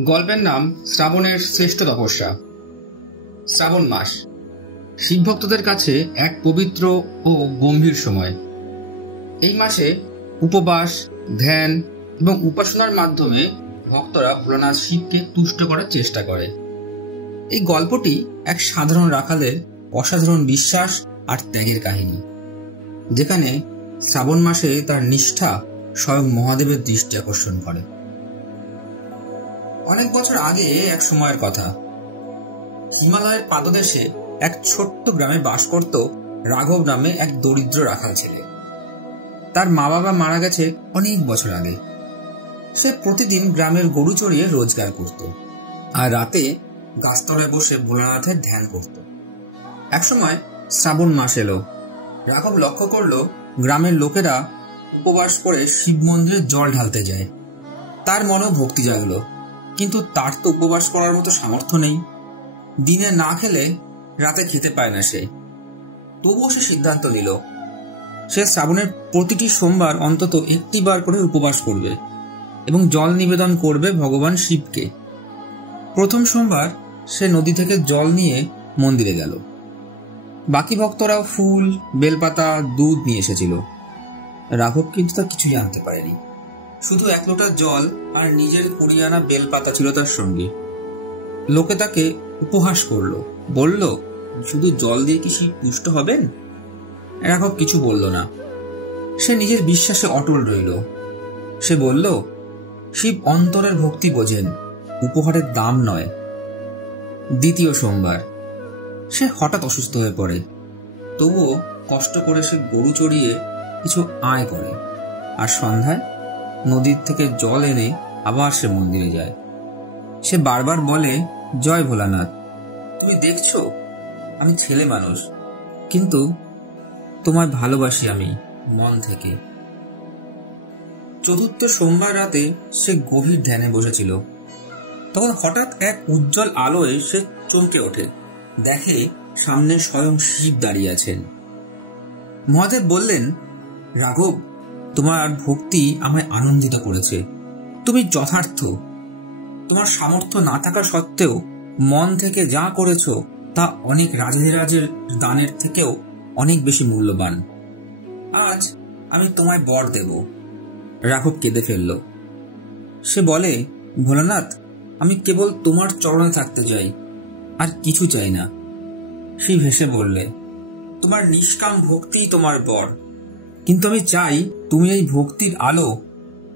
গল্পের নাম শ্রাবণের শ্রেষ্ঠ তপস্যা। শ্রাবণ মাস শিব ভক্তদের কাছে এক পবিত্র ও গম্ভীর সময়। এই মাসে উপবাস, ধ্যান এবং উপাসনার মাধ্যমে ভক্তরা ভোলানাথ শিবকে তুষ্ট করার চেষ্টা করে। এই গল্পটি এক সাধারণ রাখালের অসাধারণ বিশ্বাস আর ত্যাগের কাহিনী, যেখানে শ্রাবণ মাসে তার নিষ্ঠা স্বয়ং মহাদেবের দৃষ্টি আকর্ষণ করে। অনেক বছর আগে এক সময়ের কথা, হিমালয়ের পাদদেশে এক ছোট্ট গ্রামে বাস করত রাঘব নামে এক দরিদ্র রাখাল ছেলে। তার মা বাবা মারা গেছে অনেক বছর আগে। সে প্রতিদিন গ্রামের গরু চড়িয়ে রোজগার করত আর রাতে গাছতলায় বসে ভোলানাথের ধ্যান করত। একসময় শ্রাবণ মাস এলো। রাঘব লক্ষ্য করল গ্রামের লোকেরা উপবাস করে শিব মন্দিরে জল ঢালতে যায়। তার মনেও ভক্তি জাগলো, কিন্তু তার তো উপবাস করার মতো সামর্থ্য নেই। দিনে না খেলে রাতে খেতে পায় না সে। তবুও সে সিদ্ধান্ত নিল সে শ্রাবণের প্রতিটি সোমবার অন্তত একটি বার করে উপবাস করবে এবং জল নিবেদন করবে ভগবান শিবকে। প্রথম সোমবার সে নদী থেকে জল নিয়ে মন্দিরে গেল। বাকি ভক্তরাও ফুল, বেলপাতা, দুধ নিয়ে এসেছিল। রাঘব কিন্তু তা কিছুই আনতে পারেনি। শুধু এক লোটা জল আর নিজের কুড়িয়ে আনা বেলপাতা ছিল তার সঙ্গে। লোকে তাকে উপহাস করলো, বলল, শুধু জল দিয়ে কি শিব তুষ্ট হবেন? রাঘব কিছু বলল না। সে নিজের বিশ্বাসে অটল রইল। সে বলল, শিব অন্তরের ভক্তি বোঝেন, উপহারের দাম নয়। দ্বিতীয় সোমবার সে হঠাৎ অসুস্থ হয়ে পড়ে। তবুও কষ্ট করে সে গরু চড়িয়ে কিছু আয় করে আর সন্ধ্যায় নদীর থেকে জল এনে আবার সে মন্দিরে যায়। সে বারবার বলে, জয় ভোলানাথ, তুমি দেখছো আমি ছেলে মানুষ, কিন্তু তোমায় ভালোবাসি আমি মন থেকে। চতুর্থ সোমবার রাতে সে গভীর ধ্যানে বসেছিল। তখন হঠাৎ এক উজ্জ্বল আলোয় সে চমকে ওঠে। দেখে সামনে স্বয়ং শিব দাঁড়িয়ে আছেন। মহাদেব বললেন, রাঘব, তোমার ভক্তি আমায় আনন্দিত করেছে। তুমি যথার্থ। তোমার সামর্থ্য না থাকা সত্ত্বেও মন থেকে যা করেছ তা অনেক রাজের দানের থেকেও অনেক বেশি মূল্যবান। আজ আমি তোমায় বর দেব। রাঘব কেঁদে ফেলল। সে বলে, ভোলানাথ, আমি কেবল তোমার চরণে থাকতে চাই, আর কিছু চাই না। শিব হেসে বললে, তোমার নিষ্কাম ভক্তিই তোমার বর, কিন্তু আমি চাই তুমি এই ভক্তির আলো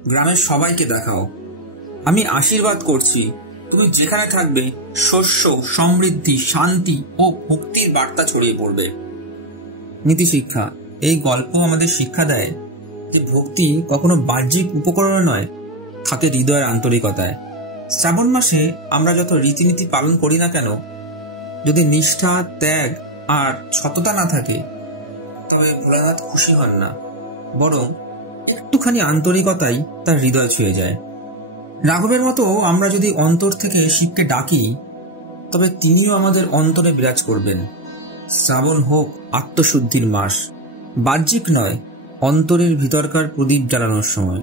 গ্রামের সবাইকে দেখাও। আমি আশীর্বাদ করছি, তুমি যেখানে থাকবে শস্য, সমৃদ্ধি, শান্তি ও ভক্তির বার্তা ছড়িয়ে পড়বে। নীতিশিক্ষা। এই গল্প আমাদের শিক্ষা দেয় যে ভক্তি কখনো বাহ্যিক উপকরণ নয়, থাকে হৃদয়ের আন্তরিকতায়। শ্রাবণ মাসে আমরা যত রীতিনীতি পালন করি না কেন, যদি নিষ্ঠা, ত্যাগ আর সততা না থাকে, তবে ভোলানাথ খুশি হন না, বরং একটুখানি আন্তরিকতাই তার হৃদয় ছুঁয়ে যায়। রাঘবের মতো আমরা যদি অন্তর থেকে শিবকে ডাকি, তবে তিনিও আমাদের অন্তরে বিরাজ করবেন। শ্রাবণ হোক আত্মশুদ্ধির মাস, বাহ্যিক নয়, অন্তরের ভিতরকার প্রদীপ জ্বালানোর সময়।